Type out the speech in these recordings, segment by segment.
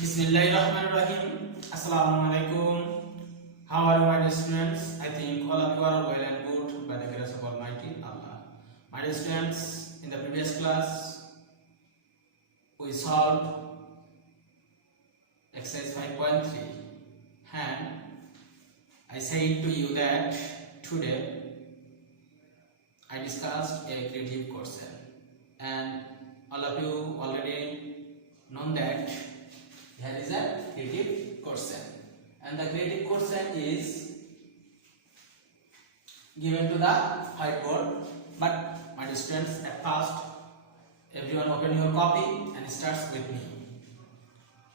Bismillahirrahmanirrahim. Assalamualaikum. How are you, my dear students? I think all of you are well and good by the grace of Almighty Allah. My dear students, in the previous class, we solved exercise 5.3 and I said to you that today I discussed a creative question and all of you already know that there is a creative question and the creative question is given to the whiteboard. But my dear students, at first everyone open your copy and starts with me.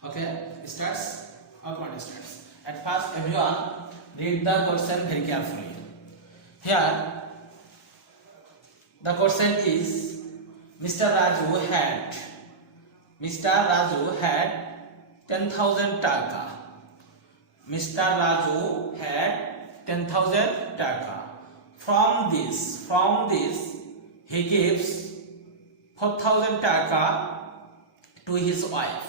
Okay, starts. Okay, my dear students, at first everyone read the question very carefully. Here the question is Mr. Raju had 10,000 taka. Mr. Raju had 10,000 taka. From this he gives 4,000 taka to his wife.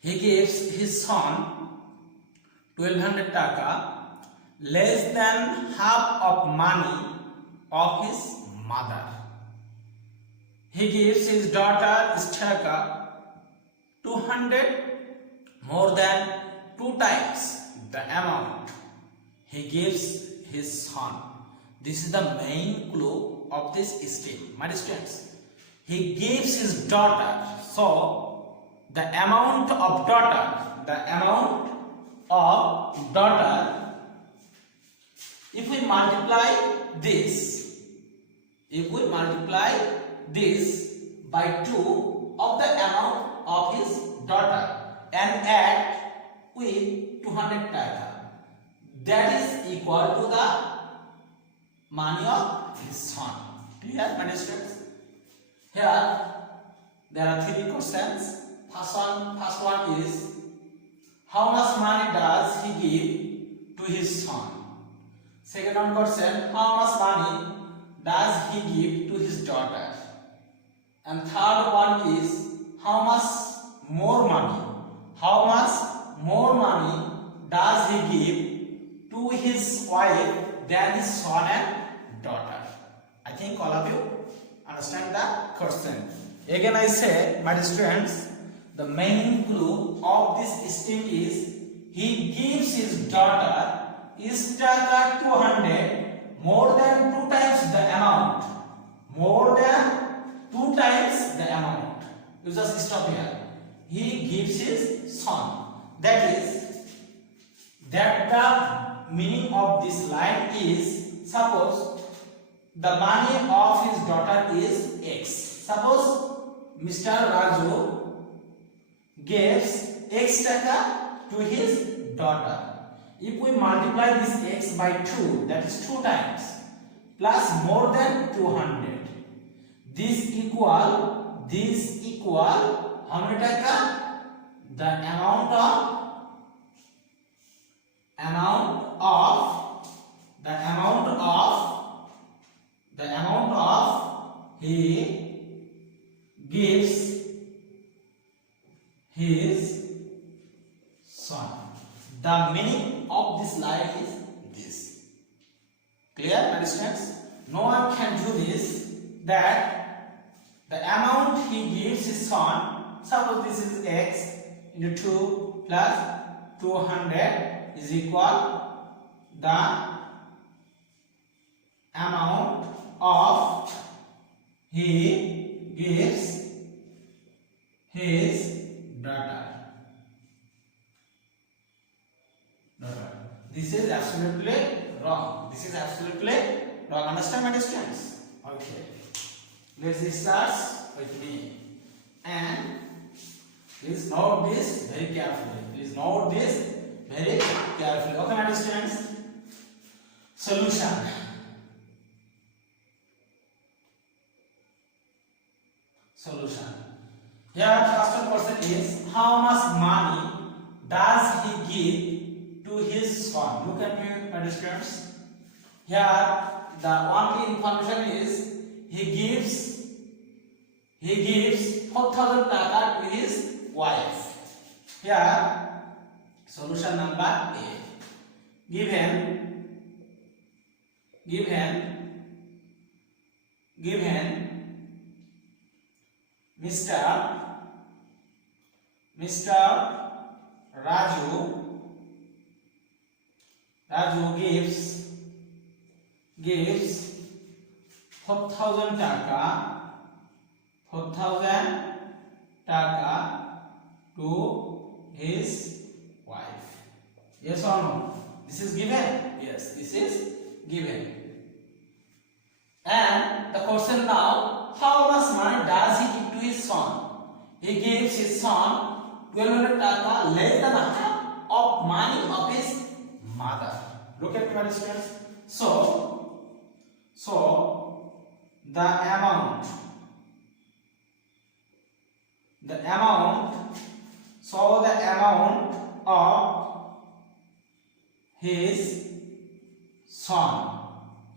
He gives his son 1,200 taka, less than half of money of his mother. He gives his daughter Ishtaka 200, more than 2 times the amount he gives his son. This is the main clue of this scheme. My students, he gives his daughter, so the amount of daughter, if we multiply this by 2 of the amount of his daughter and add with 200 taka, that is equal to the money of his son. Clear, my students? Here there are 3 questions. First one is how much money does he give to his son? Second one question, how much money does he give to his daughter? And third one is how much more money does he give to his wife than his son and daughter? I think all of you understand the question. Again I say, my students, the main clue of this scheme is he gives his daughter Ishtaka 200, more than 2 times the amount. You just stop here. He gives his son. That the meaning of this line is, suppose the money of his daughter is X. Suppose Mr. Raju gives X taka to his daughter. If we multiply this X by 2, that is 2 times, plus more than 200, this equal how many taka? The amount of he gives his son. The meaning of this line is this. Clear, my students? No one can do this. That the amount he gives his son, suppose this is X into 2 plus 200 is equal the amount of he gives his daughter. This is absolutely wrong. Understand, my students? Okay. Let's start with me. And please note this very carefully. Okay, my students? Solution. Here, first question is how much money does he give to his son? Look at me, my students. Here, the only information is he gives 4,000 taka to his wife. Here solution number A. Given Mr. Raju gives 4,000 taka to his wife. Yes or no? This is given. Yes, this is given. And the question now, how much money does he give to his son? He gives his son 1,200 taka, less than half of money of his mother. Look at my students. So the amount of his son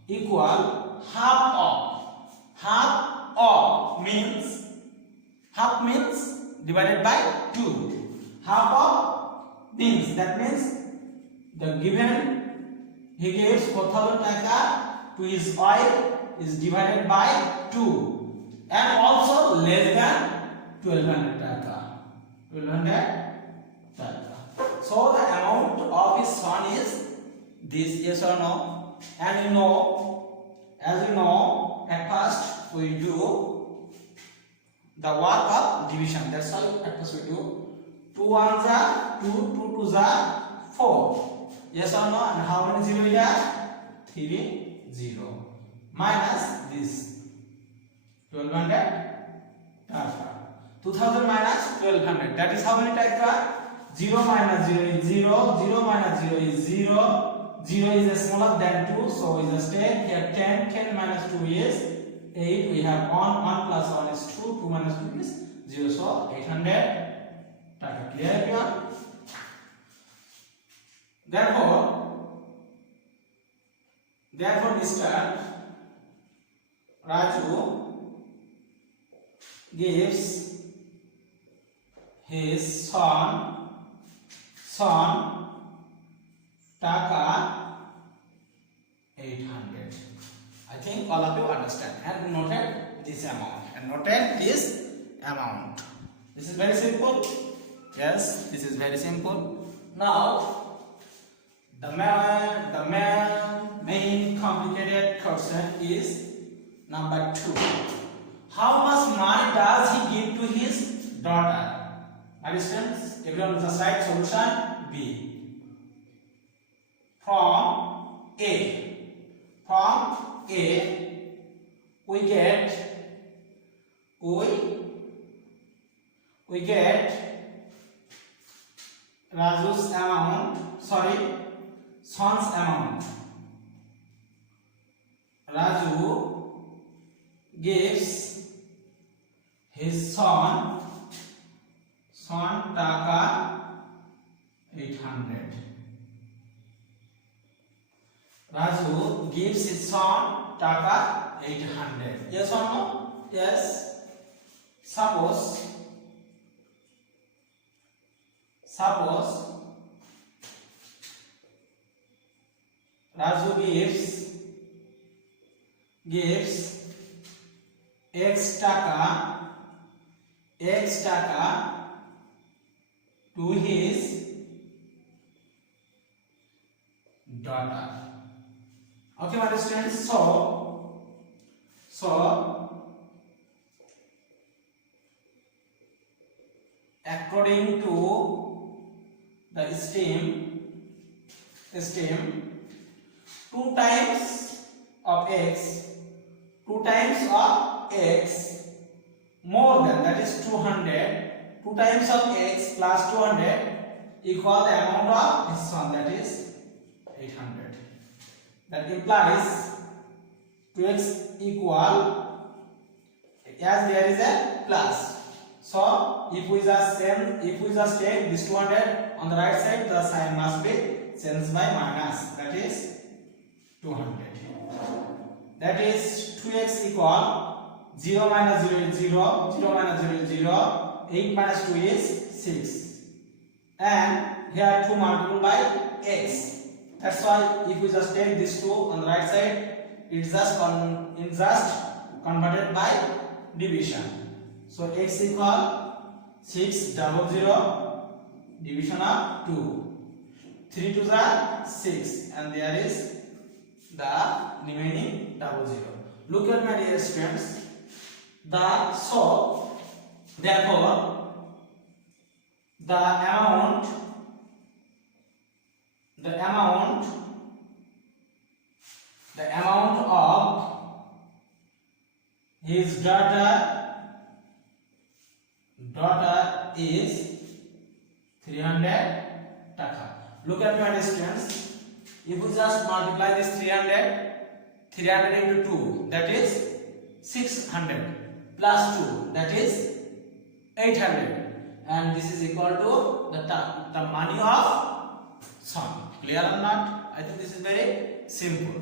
equal half of means divided by 2. Half of means, that means the given he gives 4,000 taka to his wife is divided by 2, and also less than 1,200 taka. 1,200 taka. So the amount of his son is this, yes or no? And as you know, at first we do the work of division. That's why at first we do 2 1s are 2, 2 2s are 4. Yes or no? And how many 0 is that? 3 0. Minus this 1,200 taka. 2,000 minus 1,200. That is how many taka? 0 minus 0 is 0. 0 minus 0 is 0. 0 is smaller than 2, so is a step. Here 10. 10 minus 2 is 8. We have 1. 1 plus 1 is 2. 2 minus 2 is 0. So 800 taka. Clear here? Therefore, Mr. Raju gives his son taka 800. I think all of you understand and noted this amount. This is very simple. Yes, this is very simple. Now the main complicated question is number 2. How much money does he give to his daughter? My students, everyone just write solution B. From A we get Raju's amount, son's amount. Raju gives his son taka 800. Raju gives his son taka 800. Yes or no? Yes. Suppose Raju gives X taka to his daughter. Okay, my students. So according to the esteem 2 times of x more than, that is 200. 2 times of x plus 200 equal the amount of his son, that is 800. That implies 2x equal, as there is a plus. So if we just take this 200 on the right side, the sign must be changed by minus, that is 200. That is 2x equal 0 minus 0 is 0, 0 minus 0 is 0, 8 minus 2 is 6. and here 2 multiplied by x. That's why if we just take this 2 on the right side, it's just converted by division. So x equal 600 division of 2. 3 to the 6, and there is the remaining 00. Look at my dear students. Therefore the amount of his daughter is 300 taka. Look at my distance. If we just multiply this 300 into 2, that is 600 plus 2, that is 800, and this is equal to the money of son. Clear or not? I think this is very simple.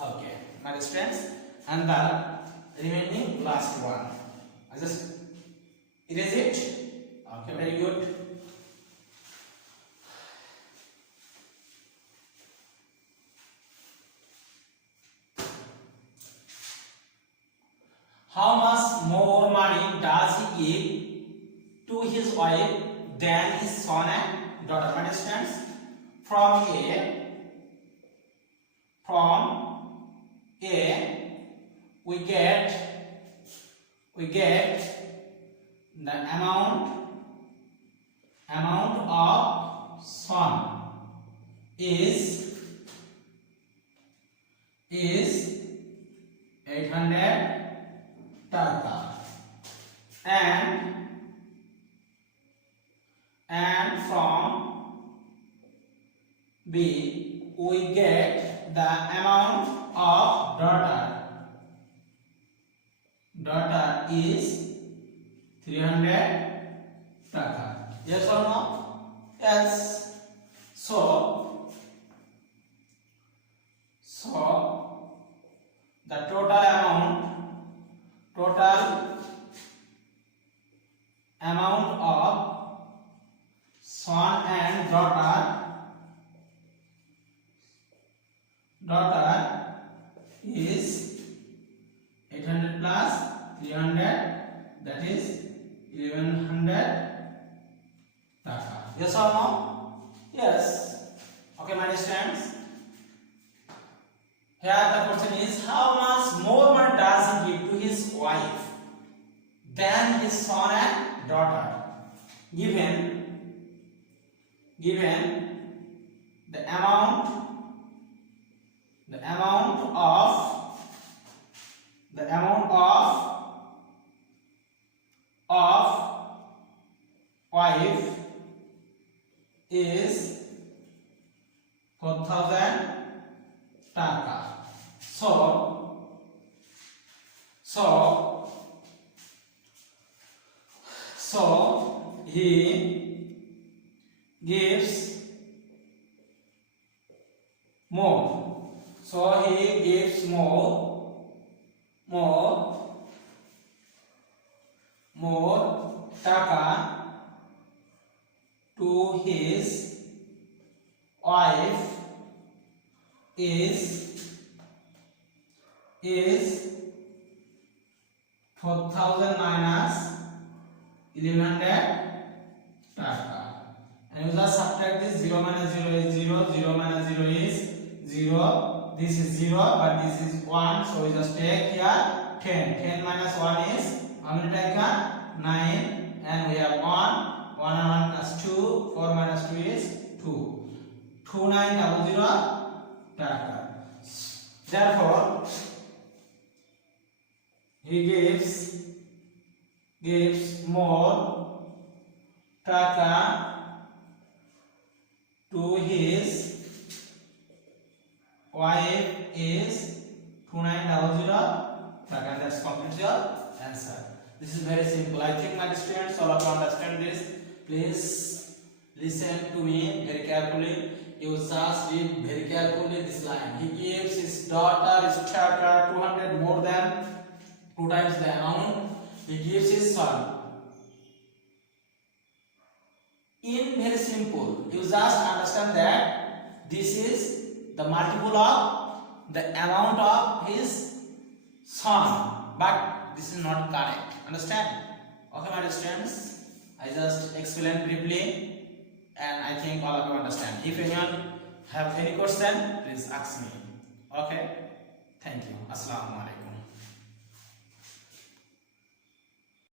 Okay, my students, and the remaining last one, I just erase it. Okay, very good. How much more money does he give to his wife than his son and daughter? Understands? From A, we get the amount of son is 800 taka, and from B we get the amount of daughter is 300 taka. Yes or no? Yes. So the total amount of son and daughter is 800 plus 300, that is 1100 taka. Yes or no? Yes. Okay, my students. Here the question is, how much more money does he give to his wife than his son and daughter? Given the amount of wife is 4,000 taka. So he gives more. So he gives more taka to his wife is 4,000 minus 1100 taka. And you just subtract this. 0 minus 0 is 0, 0 minus 0 is 0, this is 0, but this is 1, so we just take here 10. 10 minus 1 is how many taka? 9, and we have 1 and 1 plus 2, 4 minus 2 is 2. 2900 taka. Therefore he gives more taka to his wife is 2900 taka, and that's complete your answer. This is very simple. I think my students all of you understand this. Please listen to me very carefully. You just read very carefully this line. He gives his daughter, his daughter 200 more than 2 times the amount. He gives his son in very simple, you just understand that this is the multiple of the amount of his son, but this is not correct. Understand? Okay, my dear students, I just explained briefly, and I think all of you understand. If anyone have any question, please ask me. Okay, thank you. Assalamu alaikum.